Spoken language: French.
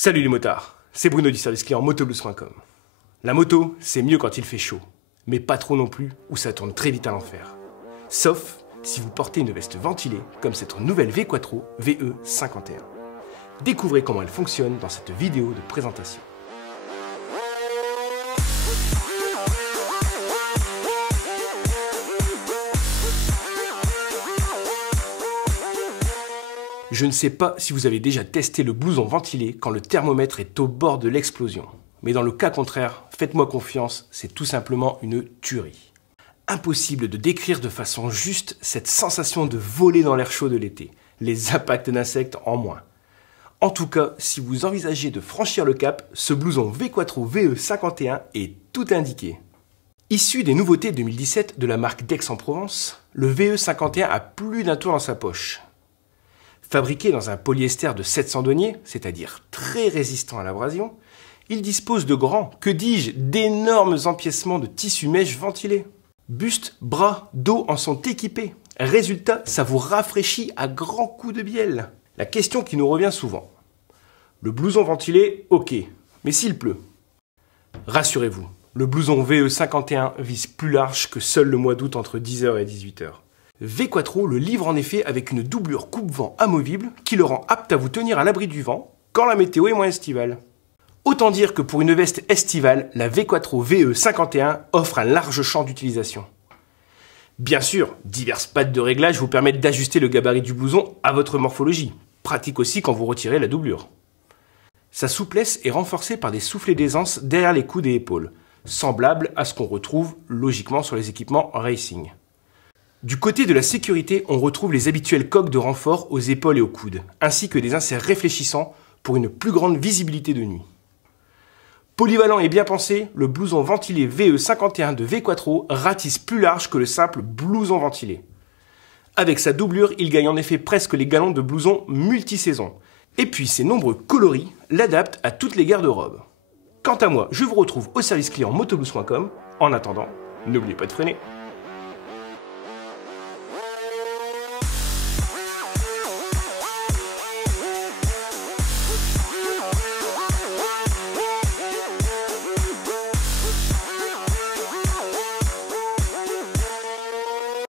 Salut les motards, c'est Bruno du service client motoblues.com. La moto, c'est mieux quand il fait chaud, mais pas trop non plus, ou ça tourne très vite à l'enfer. Sauf si vous portez une veste ventilée, comme cette nouvelle V-Quattro VE51. Découvrez comment elle fonctionne dans cette vidéo de présentation. Je ne sais pas si vous avez déjà testé le blouson ventilé quand le thermomètre est au bord de l'explosion. Mais dans le cas contraire, faites-moi confiance, c'est tout simplement une tuerie. Impossible de décrire de façon juste cette sensation de voler dans l'air chaud de l'été, les impacts d'insectes en moins. En tout cas, si vous envisagez de franchir le cap, ce blouson V-Quattro VE51 est tout indiqué. Issu des nouveautés 2017 de la marque d'Aix-en-Provence, le VE51 a plus d'un tour dans sa poche. Fabriqué dans un polyester de 700 deniers, c'est-à-dire très résistant à l'abrasion, il dispose de grands, que dis-je, d'énormes empiècements de tissu mèche ventilé. Buste, bras, dos en sont équipés. Résultat, ça vous rafraîchit à grands coups de bielle. La question qui nous revient souvent. Le blouson ventilé, ok, mais s'il pleut? Rassurez-vous, le blouson VE51 vise plus large que seul le mois d'août entre 10h et 18h. V-Quattro le livre en effet avec une doublure coupe-vent amovible qui le rend apte à vous tenir à l'abri du vent quand la météo est moins estivale. Autant dire que pour une veste estivale, la V-Quattro VE51 offre un large champ d'utilisation. Bien sûr, diverses pattes de réglage vous permettent d'ajuster le gabarit du blouson à votre morphologie, pratique aussi quand vous retirez la doublure. Sa souplesse est renforcée par des soufflets d'aisance derrière les coudes et épaules, semblables à ce qu'on retrouve logiquement sur les équipements racing. Du côté de la sécurité, on retrouve les habituels coques de renfort aux épaules et aux coudes, ainsi que des inserts réfléchissants pour une plus grande visibilité de nuit. Polyvalent et bien pensé, le blouson ventilé VE51 de V-Quattro ratisse plus large que le simple blouson ventilé. Avec sa doublure, il gagne en effet presque les galons de blouson multisaison. Et puis ses nombreux coloris l'adaptent à toutes les garde-robes. Quant à moi, je vous retrouve au service client motoblues.com. En attendant, n'oubliez pas de freiner.